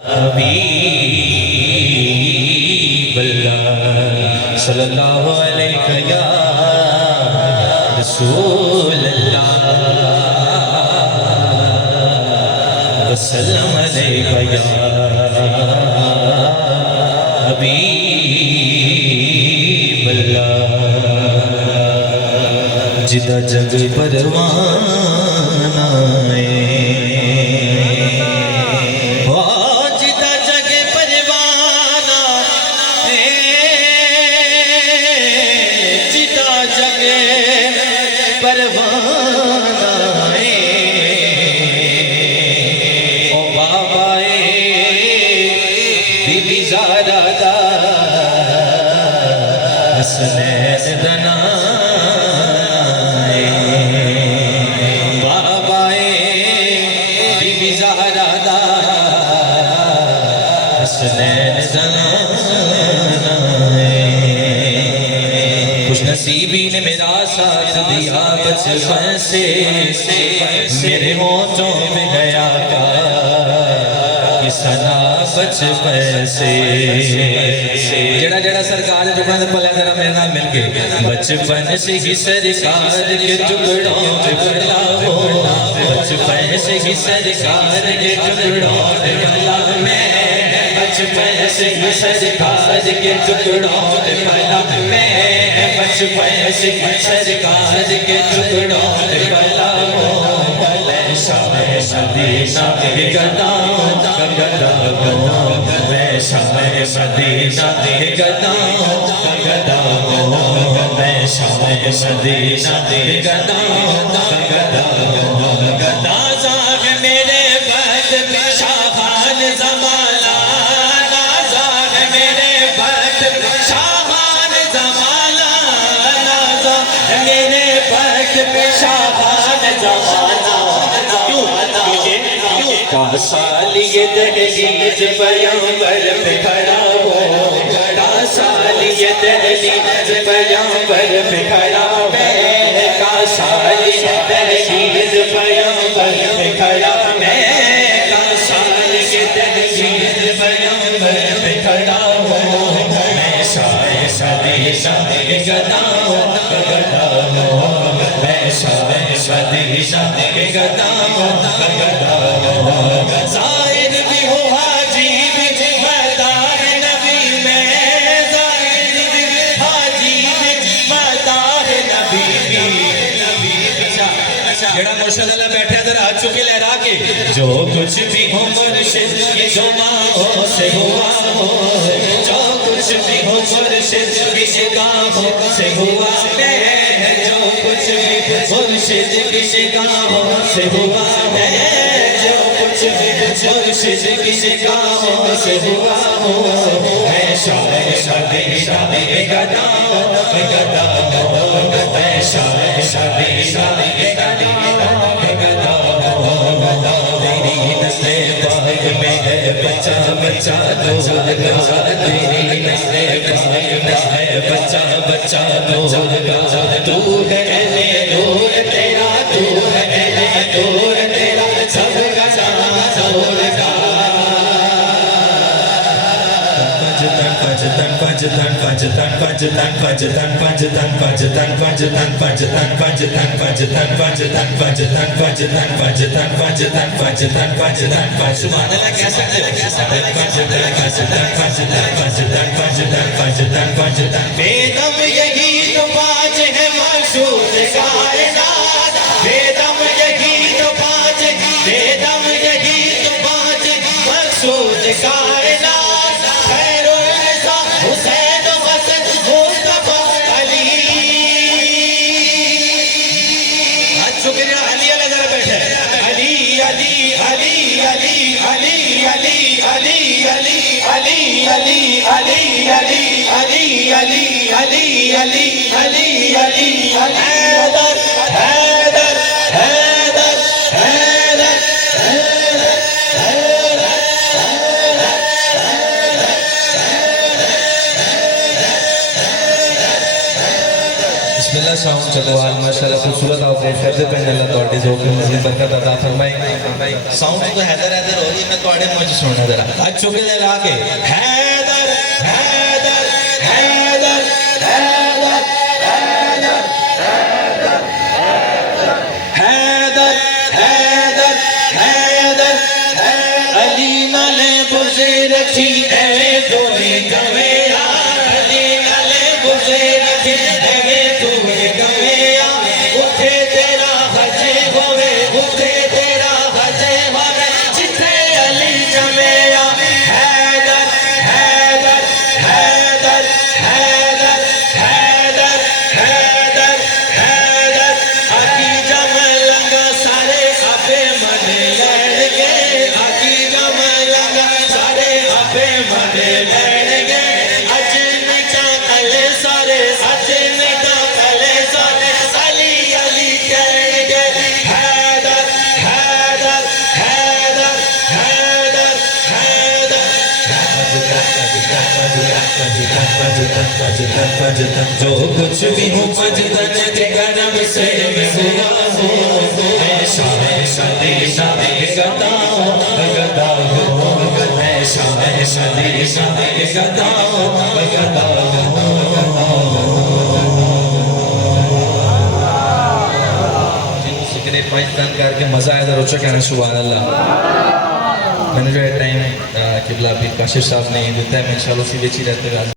حبیب اللہ صلی اللہ علیہ یا رسول اللہ وسلم علیہ یا حبیب اللہ جدہ جگ پروان آئے حسنین دنائے بابائے بی بی زہرا دا حسنین دنائے خوش نصیبی نے میرا ساتھ دیا بچپن سے میرے ہونٹوں میں گیا کا سنا بچپن سے جڑا جڑا سرکار جڑا پلے ذرا میرے نال مل کے بچپن سے ہی سرکار کے ٹکڑوں پہ پلا ہو بچپن سے ہی سرکار کے ٹکڑوں پہ پلا میں بچپن سے ہی سرکار کے ٹکڑوں پہ پلا میں بچپن سے ہی سرکار کے ٹکڑوں پہ پلا ہو شاہ مدینہ کے گداؤں کا گدا ہو میں شاہ مدینہ کے گداؤں کا گدا ہو میں شاہ مدینہ کے گداؤں کا گدا ہو گدا زاغ میرے بد شاہان زمانہ نازاغ میرے بد شاہان زمانہ نازاغ میرے بد شاہان زمانہ کا سال یہ دہلیز پیامبر پہ کھڑا ہو کا سال یہ دہلیز پیامبر پہ کھڑا ہو کا سال یہ دہلیز پیامبر پہ کھڑا میں کا سال یہ دہلیز پیامبر پہ کھڑا ہو میں شاہ مدینہ کے گداؤں کا گدا ہو میں شاہ مدینہ کے گداؤں کا گدا ہو زائر بھی ہو حاجی بھی مدار نبی میں زائر بھی حاجی بھی مدار نبی بھی جڑا مرشد اللہ بیٹھے ادھر ہاتھ چکے لہرا کے جو کچھ بھی ہو مرشد کی گماہوں سے ہوا ہو جو کچھ بھی ہو مرشد کی نگاہوں سے ہوا ہے جو کچھ بھی مرشد کی نگاہوں سے ہوا ہے جو کچھ بھی مرشد کی نگاہوں سے ہوا ہو میں شاہ مدینہ کے گداؤں کا گدا ہو میں شاہ مدینہ کے گدا ہو تیری نسل پاک میں ہے بچہ بچہ دو تیری نسل پاک میں ہے بچہ بچہ دو تو ہے نور تیرا تو ہے نور تیرا سب کا زور کا Pajitan, pajitan, pajitan, pajitan, pajitan, pajitan, pajitan, pajitan, pajitan, pajitan, pajitan, pajitan, pajitan, pajitan, pajitan, pajitan, pajitan, pajitan, Subhan Allah کہہ سکتے ہو pajitan, pajitan, pajitan, pajitan, pajitan, pajitan, pajitan, بے دم یہی تو باج ہے معشوق کائنات بے دم یہی تو باج بے دم یہی تو باج مقصود کائنات حسین و حسن مصطفیٰ علی آج شکریہ علی علیہ ذرا بیٹھے علی علی علی علی علی علی علی علی علی علی علی علی علی علی علی علی علی علی حیدر حیدر حیدر حیدر بسم اللہ ماشاءاللہ ساؤنڈ چکوال ماشاءاللہ خوبصورت آپ پیش کرتے پہنے اللہ توڑی ذوق میں مزید برکت عطا فرمائے ساؤنڈ تو حیدر حیدر ہو رہی ہے میں توڑے مجھے سننا ذرا آج چکے لے لا کے حیدر حیدر حیدر حیدر حیدر حیدر حیدر علی نالے بزے رکھی اے دونے گویا علی نالے بزے رکھی اے دونے گویا اٹھے تیرا حجے ہوئے اٹھے تیرا حجے ہوئے جتھے علی جمعیا حیدر حیدر حیدر حیدر حیدر حیدر حیدر آگی جمع لگا سارے آبے من لڑ گے آگی جمع لگا سارے آبے من لڑ گے اج نکا کلے سارے اج نکا کلے سارے علی علی کہیں گے حیدر حیدر حیدر حیدر حیدر جو کچھ بھی ہوں مجدن کے کرم سے میں ہوا ہوں میں شاہ شدیشہ گدا گدا ہوں میں شاہ شدیشہ گدا گدا سکنے پانچ تن کر کے مزہ آیا تھا روچہ کہنا سبحان اللہ میں نے جو ہے ٹائم قبلہ پیر کاشف صاحب نے دیتا ہے میں انشاءاللہ اسی بیچی رہتے ہیں